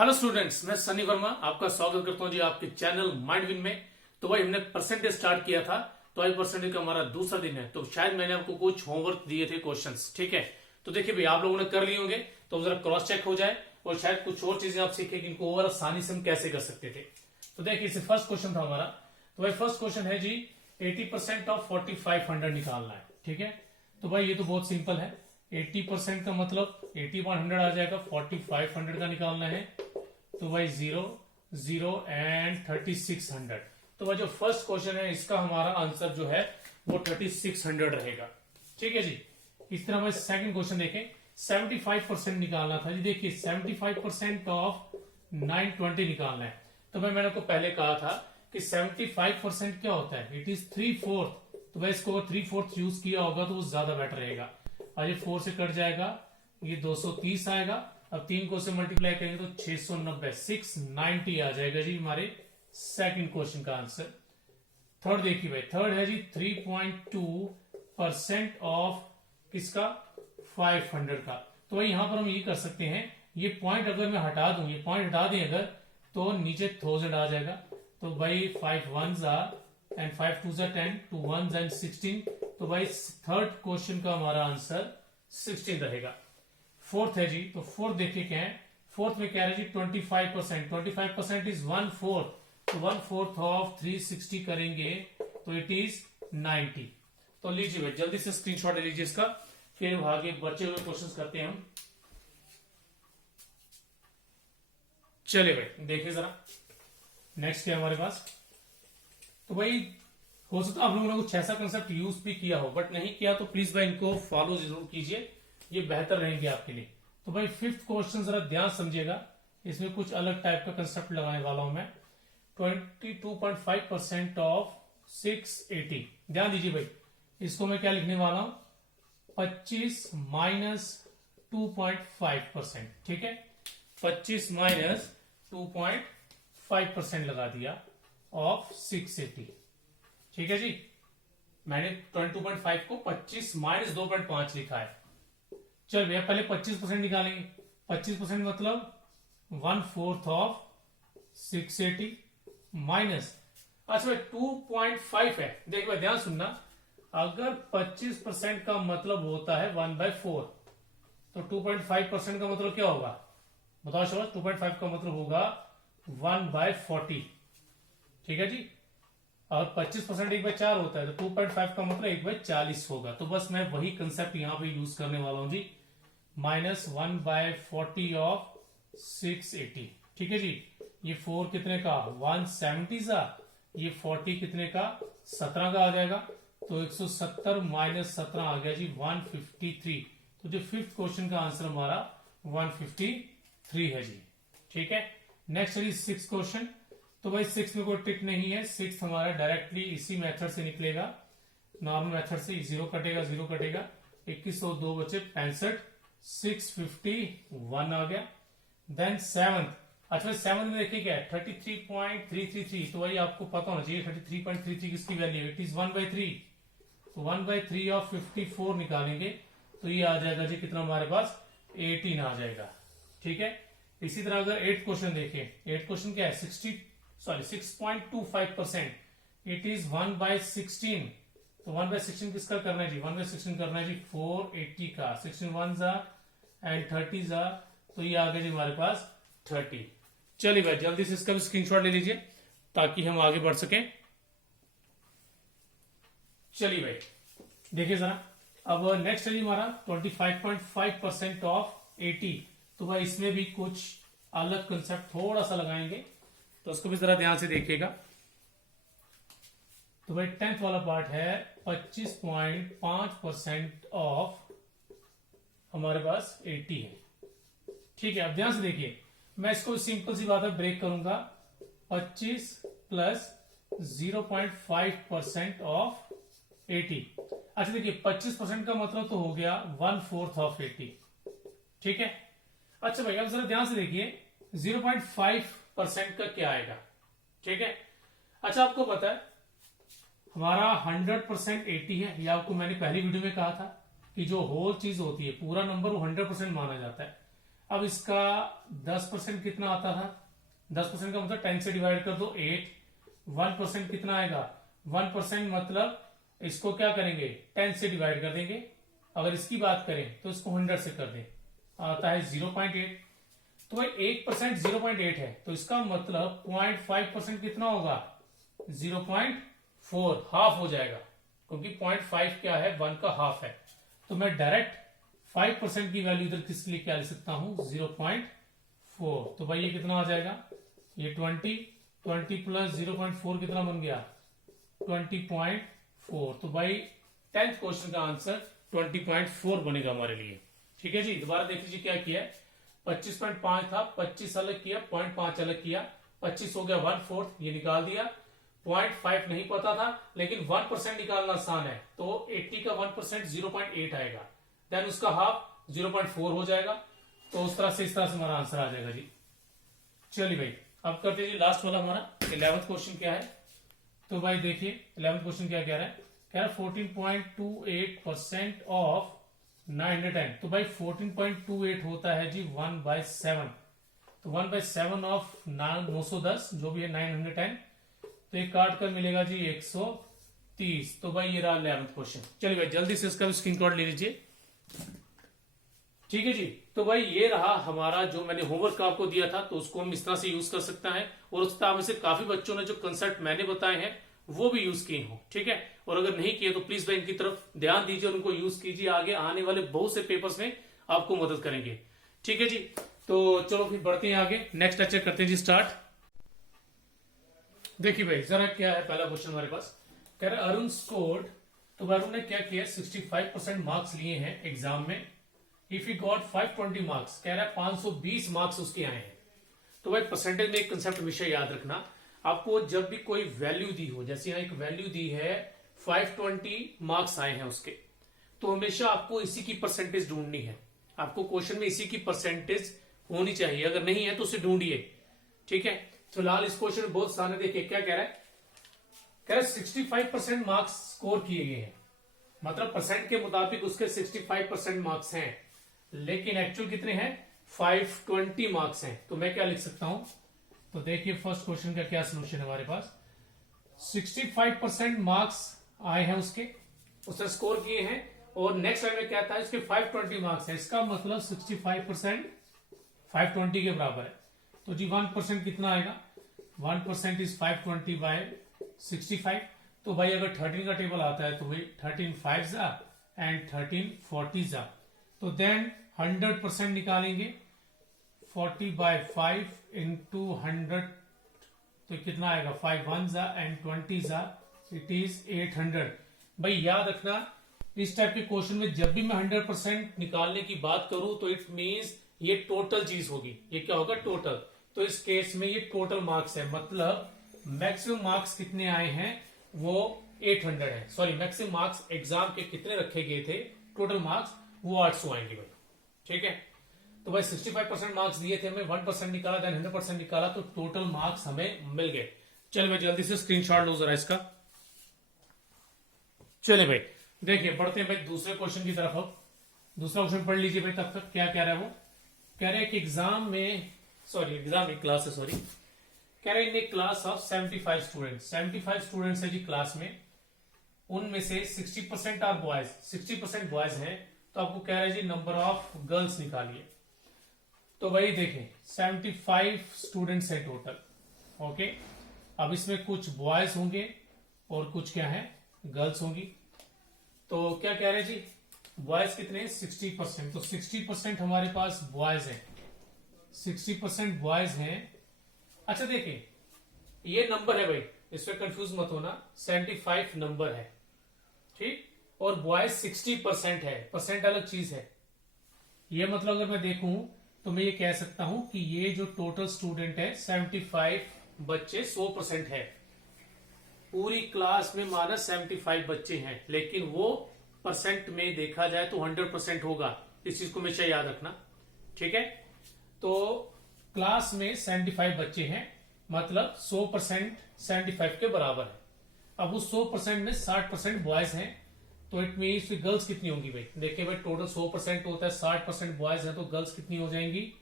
Hello students, मैं सनी वर्मा आपका स्वागत करता हूं जी आपके चैनल माइंड विन में। तो भाई हमने परसेंटेज स्टार्ट किया था, तो आज परसेंटेज का हमारा दूसरा दिन है। तो शायद मैंने आपको कुछ होमवर्क दिए थे क्वेश्चंस, ठीक है। तो देखिए भाई, आप लोगों ने कर लिए होंगे, तो जरा क्रॉस चेक हो जाए और शायद कुछ और चीजें आप सीखे कि इनको और आसानी से हम कैसे कर सकते थे। तो देखिए, इसे फर्स्ट क्वेश्चन था हमारा। तो भाई फर्स्ट क्वेश्चन है जी 80% ऑफ 4500 निकालना है, ठीक है। तो भाई ये तो बहुत सिंपल है। 80% का मतलब 80/100 आ जाएगा, 4500 का निकालना है तो भाई 0 0 एंड 3600। तो भाई जो फर्स्ट क्वेश्चन है इसका हमारा आंसर जो है वो 3600 रहेगा, ठीक है जी। इस तरह भाई सेकंड क्वेश्चन देखें, 75% निकालना था जी। देखिए 75% ऑफ 920 निकालना है। तो भाई मैंने आपको पहले कहा था कि 75% क्या होता है, इट इज 3/4। तो भाई इसको 3/4 यूज किया होगा तो वो ज्यादा बेटर रहेगा। आज ये 4 से कट जाएगा, ये 230 आएगा। अब 3 को से मल्टीप्लाई करेंगे तो 690 690 आ जाएगा जी हमारे सेकंड क्वेश्चन का आंसर। थर्ड देखिए भाई, थर्ड है जी 3.2% ऑफ किसका, 500 का। तो भाई यहां पर हम ये कर सकते हैं, ये पॉइंट अगर मैं हटा दूं, ये पॉइंट हटा दें अगर, तो नीचे 1000 आ जाएगा। तो भाई 5 1s and 5 2s 10, 2 1s and 16। तो भाई थर्ड क्वेश्चन का हमारा आंसर 16 रहेगा। फोर्थ है जी, तो फोर्थ देखिए क्या है। फोर्थ में क्या है जी 25%। 25% इज 1/4। तो 1/4 ऑफ 360 करेंगे तो इट इज 90। तो लीजिए भाई जल्दी से स्क्रीनशॉट ले लीजिए इसका, फिर आगे बचे हुए क्वेश्चंस करते हैं हम। चलिए भाई देखिए जरा नेक्स्ट क्या है हमारे पास। तो भाई हो सकता है आप लोगों ने कुछ ऐसा कंसेप्ट यूज भी किया हो, बट नहीं किया तो प्लीज भाई इनको फॉलो जरूर कीजिए, ये बेहतर रहेंगे आपके लिए। तो भाई फिफ्थ क्वेश्चन जरा ध्यान समझिएगा, इसमें कुछ अलग टाइप का कंसेप्ट लगाने वाला हूं मैं। 22.5% ऑफ 680। ध्यान दीजिए भाई, इसको मैं क्या लिखने वाला हूं, 25 माइनस 2.5%, ठीक है। 25 माइनस 2.5% लगा दिया ऑफ 680, ठीक है जी। मैंने 22.5 को 25 माइनस 2.5 लिखा है। चल भैया पहले 25% निकालेंगे। 25% मतलब 1/4 ऑफ 680 माइनस, अच्छा भाई 2.5 है। देख भाई ध्यान सुनना, अगर 25% का मतलब होता है 1/4, तो 2.5% का मतलब क्या होगा बताओ शोर। 2.5 का मतलब होगा 1/40, ठीक है जी। और 25% 1/4 होता है, तो 2.5 का मतलब 1/40 होगा। तो बस मैं वही कंसेप्ट यहां पे यूज करने वाला हूं जी, माइनस 1/40 ऑफ 680, ठीक है जी। ये 4 कितने का 170 का, ये 40 कितने का 17 का आ जाएगा। तो 170 माइनस 17 आ गया जी 153। तो जो फिफ्थ क्वेश्चन का आंसर हमारा 153 है जी, ठीक है। नेक्स्ट है जी सिक्स क्वेश्चन। तो भाई 6 में कोई ट्रिक नहीं है, 6 हमारा डायरेक्टली इसी मेथड से निकलेगा, नॉर्मल मेथड से। 0 कटेगा 0 कटेगा, 21 और 2 बचे 65, 651 आ गया। देन सेवंथ, अच्छा सेवंथ में देखिए क्या है 33.333। तो भाई आपको पता होना चाहिए 33.33 किसकी वैल्यू, इट इज 1/3। तो 1/3 ऑफ 54 निकालेंगे तो ये आ जाएगा जी कितना हमारे पास 18 आ जाएगा, ठीक है। इसी तरह अगर 8 क्वेश्चन देखिए, 8 क्वेश्चन क्या है 6.25%, इट इज 1/16। तो 1/16 किसका करना है जी, 1/16 करना है जी 480 का। 16 1s एंड 30s, तो ये आ गया जी हमारे पास 30। चलिए भाई जल्दी से इसका भी स्क्रीनशॉट ले लीजिए ताकि हम आगे बढ़ सकें। चलिए भाई देखिए जरा, अब नेक्स्ट है जी हमारा 25.5% ऑफ 80। तो भाई इसमें भी कुछ अलग कंसेप्ट थोड़ा सा लगाएंगे, तो उसको भी जरा ध्यान से देखिएगा। तो भाई 10th वाला पार्ट है 25.5% ऑफ हमारे पास 80 है, ठीक है। अब ध्यान से देखिए, मैं इसको सिंपल सी बात है ब्रेक करूंगा। 25 प्लस 0.5% ऑफ 80। अच्छा देखिए 25% का मतलब तो हो गया 1/4 ऑफ 80, ठीक है। अच्छा भाई अब जरा ध्यान से देखिए 0.5% का क्या आएगा, ठीक है। अच्छा आपको पता है हमारा 100% 80 है, यह आपको मैंने पहली वीडियो में कहा था कि जो होल चीज होती है पूरा नंबर वो 100% माना जाता है। अब इसका 10% कितना आता था? 10% का मतलब 10 से डिवाइड कर दो 8। 1% कितना आएगा? 1% मतलब इसको क्या करेंगे? 10 से डिवाइड कर देंगे। अगर इसकी बात करें तो इसको 100 से कर दें, आता है 0.8। तो भाई 1% 0.8 है, तो इसका मतलब 0.5% कितना होगा? 0.4, हाफ हो जाएगा, क्योंकि 0.5 क्या है? 1 का हाफ है। तो मैं डायरेक्ट 5% की वैल्यू इधर किस लिए क्या ले सकता हूं? 0.4। तो भाई ये कितना आ जाएगा? ये 20 प्लस 0.4 कितना बन गया? 20.4। तो भाई 10th क्वेश्चन का आंसर 20.4 बनेगा हमारे लिए। ठीक है जी, दोबारा देख लीजिए क्या किया है। 25.5 था, 25 अलग किया, 0.5 अलग किया, 25 हो गया 1/4, ये निकाल दिया। 0.5 नहीं पता था, लेकिन 1% निकालना आसान है, तो 80 का 1% 0.8 आएगा, देन उसका हाफ 0.4 हो जाएगा। तो उस तरह से इस तरह से हमारा आंसर आ जाएगा जी। चलिए भाई, अब करते हैं जी लास्ट वाला हमारा 11th क्वेश्चन क्या है। तो भाई देखिए 11th क्वेश्चन क्या कह रहा है? कह रहा है 14.28% ऑफ 910। तो भाई 14.28 होता है जी 1/7। तो 1/7 ऑफ 910 जो भी है 910, तो ये काट कर मिलेगा जी 130। तो भाई ये रहा 11th क्वेश्चन। चलिए भाई जल्दी से इसका स्क्रीनशॉट ले लीजिए। ठीक है जी, तो भाई ये रहा हमारा जो मैंने होमवर्क आपको दिया था, तो उसको हम इस तरह से यूज कर सकते हैं। और उस तरह में से काफी बच्चों ने जो कंसेप्ट मैंने बताए हैं वो भी यूज किए हो। ठीक है, और अगर नहीं किए तो प्लीज भाई इनकी तरफ ध्यान दीजिए और उनको यूज कीजिए, आगे आने वाले बहुत से पेपर्स में आपको मदद करेंगे। ठीक है जी, तो चलो फिर बढ़ते हैं आगे, नेक्स्ट लेक्चर करते हैं जी स्टार्ट। देखिए भाई जरा क्या है पहला क्वेश्चन हमारे पास। कह रहा है अरुण स्कोर्ड, तो अरुण ने क्या किया? 65% मार्क्स लिए हैं एग्जाम में। इफ यू गॉट 520 मार्क्स, कह रहा है 520 मार्क्स उसके आए हैं। तो भाई परसेंटेज में एक कंसेप्ट हमेशा याद रखना, आपको जब भी कोई वैल्यू दी हो, जैसे यहाँ एक वैल्यू दी है 520 मार्क्स आए हैं उसके, तो हमेशा आपको इसी की परसेंटेज ढूंढनी है। आपको क्वेश्चन में इसी की परसेंटेज होनी चाहिए, अगर नहीं है तो उसे ढूंढिए। ठीक है, फिलहाल इस क्वेश्चन में बहुत सारे देखिए क्या कह रहा है। कह रहा है 65% मार्क्स स्कोर किए गए हैं, मतलब परसेंट के मुताबिक उसके 65% मार्क्स हैं, लेकिन एक्चुअल कितने हैं? 520 मार्क्स हैं। तो मैं क्या लिख सकता हूं? तो देखिए फर्स्ट क्वेश्चन का क्या सोल्यूशन है हमारे पास। 65% मार्क्स आए हैं उसने स्कोर किए हैं, और नेक्स्ट लाइन में क्या था? इसके 520 मार्क्स है, इसका मतलब 65% 520 के बराबर है। तो जी 1% कितना आएगा? 1% इज 520/65। तो भाई अगर 13 का टेबल आता है तो भाई 13 5 एंड 13 40 जा, तो देन 100% निकालेंगे। 40/5 इंटू 100, तो कितना आएगा? 5 1 एंड 20 इट इज 800। भाई याद रखना, इस टाइप के क्वेश्चन में जब भी मैं 100% निकालने की बात करूं तो इट मीन्स ये टोटल चीज होगी। ये क्या होगा? टोटल। तो इस केस में ये टोटल मार्क्स है, मतलब मैक्सिमम मार्क्स कितने आए हैं? वो 800 है। सॉरी, मैक्सिमम मार्क्स एग्जाम के कितने रखे गए थे, टोटल मार्क्स, वो 800 आएंगे भाई। ठीक है, तो भाई 65% मार्क्स दिए थे हमें, 1% निकाला, देन 100% निकाला, तो टोटल मार्क्स हमें मिल गए। चलिए भाई जल्दी से स्क्रीनशॉट लो जरा इसका। चलिए भाई देखिए बढ़ते हैं भाई दूसरे क्वेश्चन की तरफ। अब दूसरा क्वेश्चन पढ़ लीजिए भाई, तब तक क्या कह रहा है वो। कह रहे हैं कि एग्जाम में क्लास है, सॉरी, कह रहे हैं इन ए क्लास ऑफ 75 स्टूडेंट्स, 75 स्टूडेंट्स है जी क्लास में, उनमें से 60% आर बॉयज, 60% बॉयज हैं। तो आपको कह रहा है जी नंबर ऑफ गर्ल्स निकालिए। तो भाई देखें 75 स्टूडेंट्स है टोटल। ओके, अब इसमें कुछ बॉयज होंगे और कुछ क्या है? गर्ल्स होंगी। तो क्या कह रहे हैं जी? बॉयज कितने? 60%। तो 60% हमारे पास बॉयज हैं, 60% बॉयज हैं। अच्छा देखें, ये नंबर है भाई, इसमें कंफ्यूज मत होना, 75 नंबर है, ठीक, और बॉयज 60% है, परसेंट अलग चीज है। ये मतलब अगर मैं देखूं तो मैं ये कह सकता हूं कि ये जो टोटल स्टूडेंट है 75 बच्चे 100% है। पूरी क्लास में माइनस 75 बच्चे हैं, लेकिन वो परसेंट में देखा जाए तो 100% होगा। इस चीज को हमेशा याद रखना। ठीक है, तो क्लास में 75 बच्चे हैं, मतलब 100% 75 के बराबर है। अब उस 100% में 60% बॉयज हैं, तो इट मीन्स गर्ल्स कितनी होंगी भाई? देखिए भाई टोटल 100% होता है, 60% बॉयज है, तो गर्ल्स कितनी हो जाएंगी?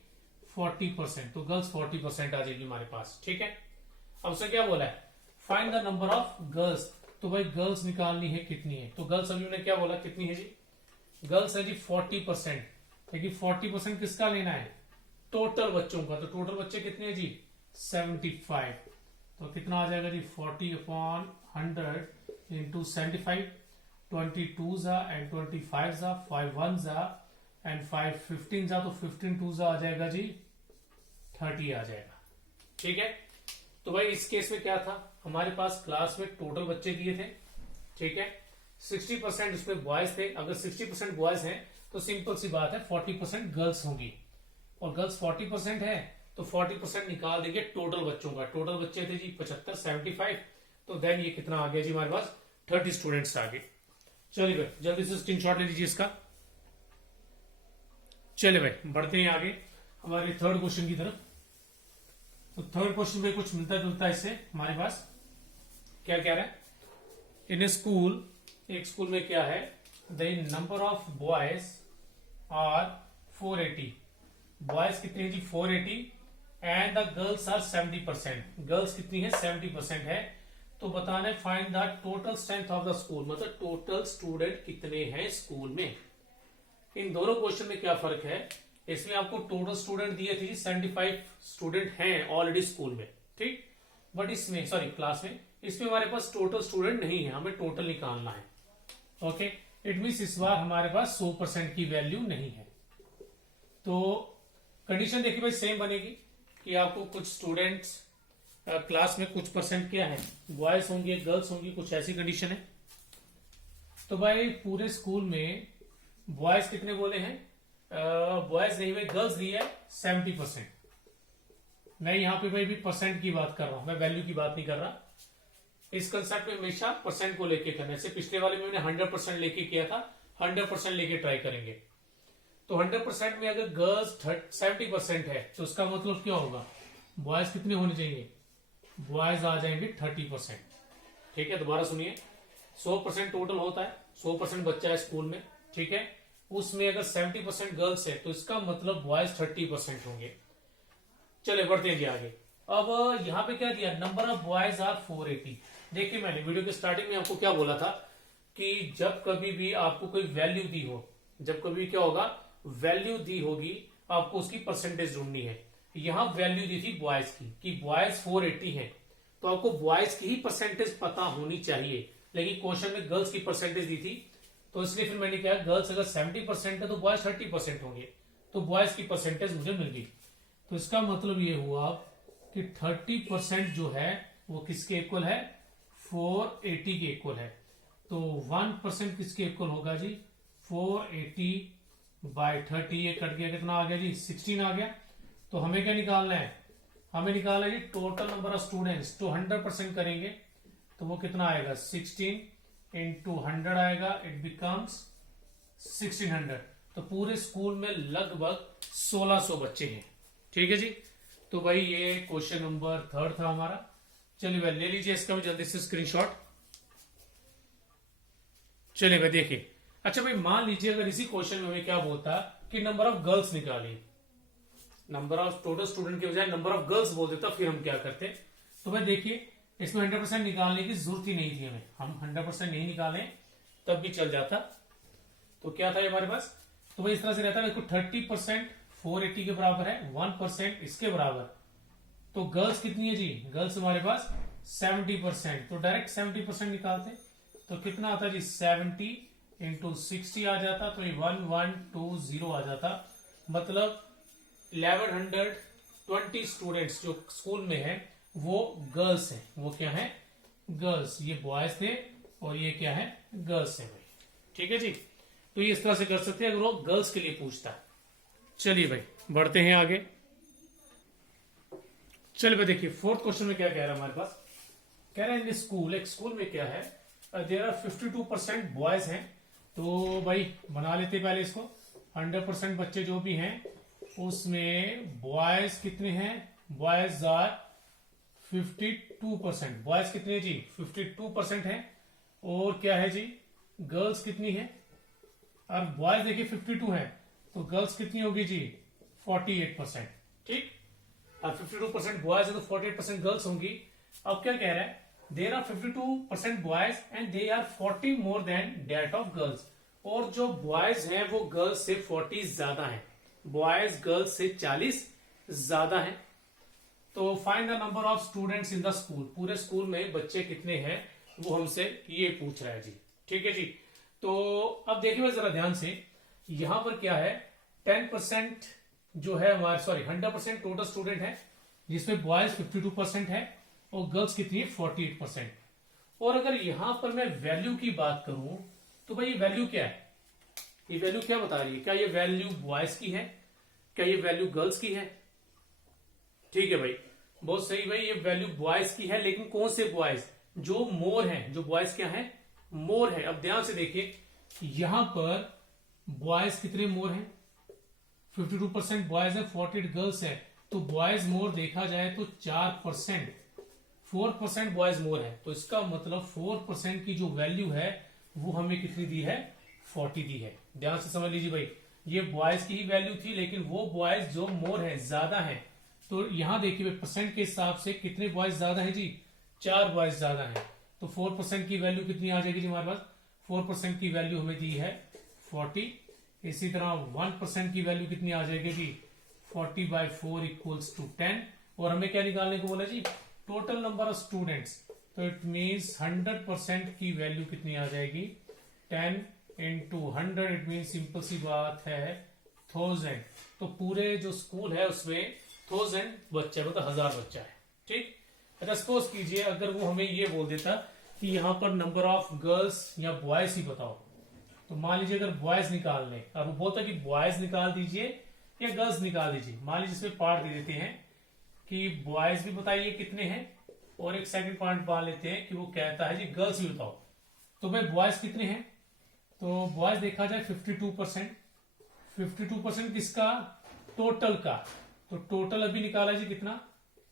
40%, तो गर्ल्स 40% आ जाएगी हमारे पास। ठीक है, अब से क्या बोला है, find the number of girls, तो भाई गर्ल्स निकालनी है कितनी है, तो गर्ल्स अभी मैंने क्या बोला कितनी है जी, गर्ल्स है जी 40%, लेकिन 40% किसका लेना है, टोटल बच्चों का, तो टोटल बच्चे कितने हैं जी 75, तो कितना आ जाएगा जी 40/100 इंटू 75, 22 जा एंड 25 जा, 5 1 जा एंड 5 15 जा, तो 15 2 जा आ जाएगा जी 30 आ जाएगा। ठीक है, तो भाई इस केस में क्या था, हमारे पास क्लास में टोटल बच्चे दिए थे। ठीक है, 60% उसमें बॉयज थे, अगर 60% बॉयज हैं तो सिंपल सी बात है 40% गर्ल्स होंगी, और गर्ल्स 40% है तो 40% निकाल देंगे टोटल बच्चों का, टोटल बच्चे थे जी 75 75, तो देन ये कितना आ गया जी हमारे पास 30 स्टूडेंट्स आ गए। चलिए भाई जल्दी से स्क्रीनशॉट ले लीजिए इसका। चलिए भाई बढ़ते हैं आगे हमारे थर्ड क्वेश्चन की तरफ। तो थर्ड क्वेश्चन में कुछ मिलता जुलता है इससे, हमारे पास क्या कह रहा है, इन ए स्कूल, एक स्कूल में क्या है, the number of boys are 480, boys कितने हैं जी 480 and the girls are 70%, girls कितनी है 70% है, तो बताना है find the total strength of the school, मतलब टोटल स्टूडेंट कितने हैं स्कूल में। इन दोनों क्वेश्चन में क्या फर्क है, इसमें आपको टोटल स्टूडेंट दिए थे 75 स्टूडेंट हैं ऑलरेडी स्कूल में, ठीक, बट इसमें सॉरी क्लास में, इसमें हमारे पास टोटल स्टूडेंट नहीं है, हमें टोटल निकालना है। ओके, इट मीन्स इस बार हमारे पास 100% की वैल्यू नहीं है, तो कंडीशन देखिए भाई सेम बनेगी कि आपको कुछ स्टूडेंट्स क्लास में कुछ परसेंट क्या है, बॉयज होंगे गर्ल्स होंगी, कुछ ऐसी कंडीशन है। तो भाई पूरे स्कूल में बॉयज कितने बोले हैं, बॉयज नहीं भाई गर्ल्स दी है 70%, मैं यहाँ पे भाई भी परसेंट की बात कर रहा हूं, मैं वैल्यू की बात नहीं कर रहा। इस कंसेप्ट में हमेशा परसेंट को लेके करना, जैसे पिछले वाले में मैंने 100% लेके किया था, 100% लेके ट्राई करेंगे। तो 100% में अगर गर्ल्स 70% है तो उसका मतलब क्या होगा, बॉयज कितने होने चाहिए, बॉयज आ जाएंगे 30%। ठीक है, दोबारा सुनिए, 100% टोटल होता है, 100% बच्चा है स्कूल में, ठीक है, उसमें अगर 70% गर्ल्स है तो इसका मतलब बॉयज 30% होंगे। चले बढ़ते हैं जी आगे। अब यहां पे क्या दिया, नंबर ऑफ बॉयज आर 480। देखिए मैंने वीडियो के स्टार्टिंग में आपको क्या बोला था कि जब कभी भी आपको कोई वैल्यू दी हो, जब कभी क्या होगा वैल्यू दी होगी, आपको उसकी परसेंटेज ढूंढनी है। यहां वैल्यू दी थी बॉयज की कि बॉयज 480 है, तो आपको बॉयज की ही परसेंटेज पता होनी चाहिए, लेकिन क्वेश्चन में गर्ल्स की परसेंटेज दी थी, तो इसलिए फिर मैंने कहा गर्ल्स अगर 70% है तो बॉयज 30% होंगे, तो बॉयज की परसेंटेज मुझे मिल गई। तो इसका मतलब ये हुआ कि 30% जो है वो किसके इक्वल है, 480 के इक्वल है। तो 1% किसके इक्वल होगा जी, 480/30, ये कट गया, कितना आ गया जी 16 आ गया। तो हमें क्या निकालना है, हमें निकालना है जी टोटल नंबर ऑफ स्टूडेंट्स, तो 100% करेंगे तो वो कितना आएगा 16 इंटू 100 आएगा, इट बिकम्स 1600। तो पूरे स्कूल में लगभग 1600 बच्चे हैं। ठीक है जी, तो भाई ये क्वेश्चन नंबर 3 था हमारा। चलिए भाई ले लीजिए इसका भी जल्दी से स्क्रीनशॉट। चलिए भाई देखिए, अच्छा भाई मान लीजिए अगर इसी क्वेश्चन में हमें क्या बोलता कि नंबर ऑफ गर्ल्स निकालिए, नंबर ऑफ टोटल स्टूडेंट के बजाय नंबर ऑफ गर्ल्स बोल देता, फिर हम क्या करते। तो भाई देखिए इसमें 100% निकालने की जरूरत ही नहीं थी हमें, हम 100% नहीं निकाले तब भी चल जाता। तो क्या था हमारे पास, तो भाई इस तरह से रहता है, 30% 480 के बराबर है, 1% इसके बराबर, तो गर्ल्स कितनी है जी, गर्ल्स हमारे पास 70%, तो डायरेक्ट 70% निकालते, तो कितना आता जी 70 इंटू 60 आ जाता, तो ये 1120 आ जाता, मतलब 1120 स्टूडेंट्स जो स्कूल में है वो गर्ल्स हैं, वो क्या है गर्ल्स, ये बॉयज थे और ये क्या है गर्ल्स है भाई। ठीक है जी, तो ये इस तरह से कर सकते हैं अगर वो गर्ल्स के लिए पूछता है। चलिए भाई बढ़ते हैं आगे। चलिए भाई देखिए फोर्थ क्वेश्चन में क्या कह रहा है हमारे पास, कह रहा है इन स्कूल, एक स्कूल में क्या है देयर आर 52% बॉयज हैं, तो भाई बना लेते पहले इसको, 100% बच्चे जो भी हैं उसमें बॉयज कितने हैं, बॉयज आर 52%, बॉयज कितने जी 52% है, और क्या है जी गर्ल्स कितनी है, अब बॉयज देखिए 52 है तो गर्ल्स कितनी होगी जी 48%। ठीक। अब 52% बॉयज है तो 48% गर्ल्स होंगी। अब क्या कह रहा है, there are 52% boys and they are 40 more than that of girls. और जो बॉयज हैं वो गर्ल्स से 40 ज्यादा हैं, बॉयज गर्ल्स से 40 ज्यादा हैं। तो find the number of students in the school, पूरे स्कूल में बच्चे कितने हैं वो हमसे ये पूछ रहा है जी। ठीक है जी। तो अब देखिए जरा ध्यान से, यहां पर क्या है, 10% जो है हमारे, सॉरी 100% टोटल स्टूडेंट है, जिसमें बॉयज 52% है और गर्ल्स कितनी है 48%। और अगर यहां पर मैं वैल्यू की बात करूं तो भाई ये वैल्यू क्या है, ये वैल्यू क्या बता रही है, क्या ये वैल्यू बॉयज की है, क्या ये वैल्यू गर्ल्स की है? ठीक है भाई, बहुत सही भाई, ये वैल्यू बॉयज की है, लेकिन कौन से बॉयज, जो मोर हैं, जो बॉयज क्या है, मोर है। अब ध्यान से देखिए, यहां पर बॉयज कितने मोर हैं, 52% बॉयज है, 48 गर्ल्स है, तो बॉयज मोर देखा जाए तो 4%, 4% बॉयज मोर है। तो इसका मतलब 4% की जो वैल्यू है वो हमें कितनी दी है, 40 दी है। ध्यान से समझ लीजिए भाई, ये बॉयज की ही वैल्यू थी, लेकिन वो बॉयज जो मोर है, ज्यादा है। तो यहां देखिए परसेंट के हिसाब से कितने बॉयज ज्यादा है जी, 4 बॉयज ज्यादा है। तो 4% की वैल्यू कितनी आ जाएगी जी हमारे पास, 4% की वैल्यू हमें दी है 40। इसी तरह 1% की वैल्यू कितनी आ जाएगी जी, 40/4 इक्वल्स टू 10। और हमें क्या निकालने को बोला जी, टोटल नंबर ऑफ स्टूडेंट्स। तो इट मीन्स 100% की वैल्यू कितनी आ जाएगी, 10 इंटू 100, इट मीन सिंपल सी बात है 1000। तो पूरे जो स्कूल है उसमें 1000 बच्चा, मतलब 1000 बच्चा है। ठीक। अच्छा सपोज कीजिए अगर वो हमें ये बोल देता कि यहां पर नंबर ऑफ गर्ल्स या बॉयज ही बताओ, तो मान लीजिए अगर बॉयज निकालने, और वो बोलता कि बॉयज निकाल दीजिए या गर्ल्स निकाल दीजिए, मान लीजिए इसमें पार्ट दे देते हैं कि बॉयज भी बताइए कितने हैं, और एक सेकंड पॉइंट मान लेते हैं कि वो कहता है जी गर्ल्स भी बताओ। तो भाई बॉयज कितने हैं, तो बॉयज देखा जाए 52%, 52% किसका, टोटल का। तो टोटल अभी निकाला जी कितना,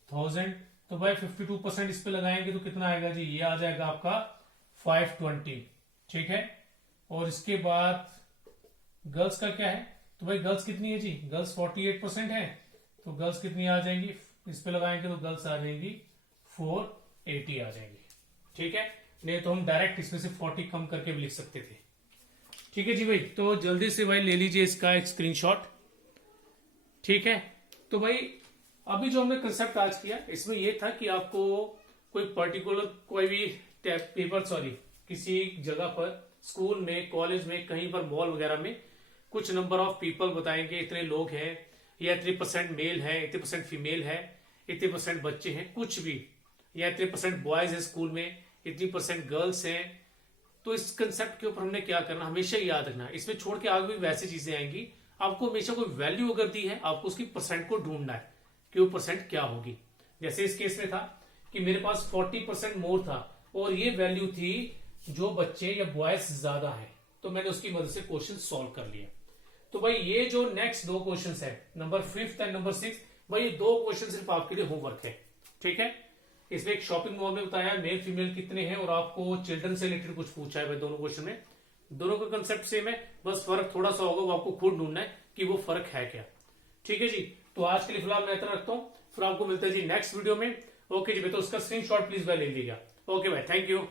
1000। तो भाई 52% इस पे लगाएंगे तो कितना आएगा जी, ये आ जाएगा आपका 520। ठीक है। और इसके बाद गर्ल्स का क्या है, तो भाई गर्ल्स कितनी है जी, गर्ल्स 48% है, तो गर्ल्स कितनी आ जाएंगी, इस पे लगाएंगे तो गर्ल्स आ जाएंगी 480 आ जाएंगी। ठीक है, नहीं तो हम डायरेक्ट इसमें से 40 कम करके भी लिख सकते थे। ठीक है जी भाई, तो जल्दी से भाई ले लीजिए इसका एक स्क्रीनशॉट। ठीक है, तो भाई अभी जो हमने कंसेप्ट आज किया इसमें यह था कि आपको कोई पर्टिकुलर कोई भी पेपर, सॉरी किसी जगह पर, स्कूल में, कॉलेज में, कहीं पर मॉल वगैरह में कुछ नंबर ऑफ पीपल बताएंगे, इतने लोग हैं, या इतने % मेल है, इतने % फीमेल है, इतने % बच्चे हैं, कुछ भी, या इतने % बॉयज है स्कूल में, इतनी % गर्ल्स हैं। तो इस कंसेप्ट के ऊपर हमने क्या करना, हमेशा याद रखना, इसमें छोड़ के आगे भी वैसी चीजें आएंगी। आपको हमेशा कोई वैल्यू अगर दी है, आपको उसकी % को ढूंढना है कि वो % क्या होगी। जैसे इस केस में था कि मेरे पास 40% मोर था और ये वैल्यू थी जो बच्चे या बॉयज ज्यादा है, तो मैंने उसकी मदद से क्वेश्चन सॉल्व कर लिया। तो भाई ये जो नेक्स्ट 2 क्वेश्चन है, नंबर 5 एंड नंबर 6, भाई ये 2 क्वेश्चन सिर्फ आपके लिए होमवर्क है। ठीक है, इसमें एक शॉपिंग मॉल में बताया मेल फीमेल कितने हैं, और आपको चिल्ड्रन से रिलेटेड कुछ पूछा है भाई दोनों क्वेश्चन में। दोनों का कंसेप्ट सेम है, बस फर्क थोड़ा सा होगा, वो आपको खुद ढूंढना है कि वो फर्क है क्या। ठीक है जी, तो आज के लिए फिलहाल मैं इतना रखता हूँ, फिर आपको मिलता है जी नेक्स्ट वीडियो में। ओके जी भाई, तो उसका स्क्रीनशॉट प्लीज भाई ले लीजिएगा। ओके भाई, थैंक यू।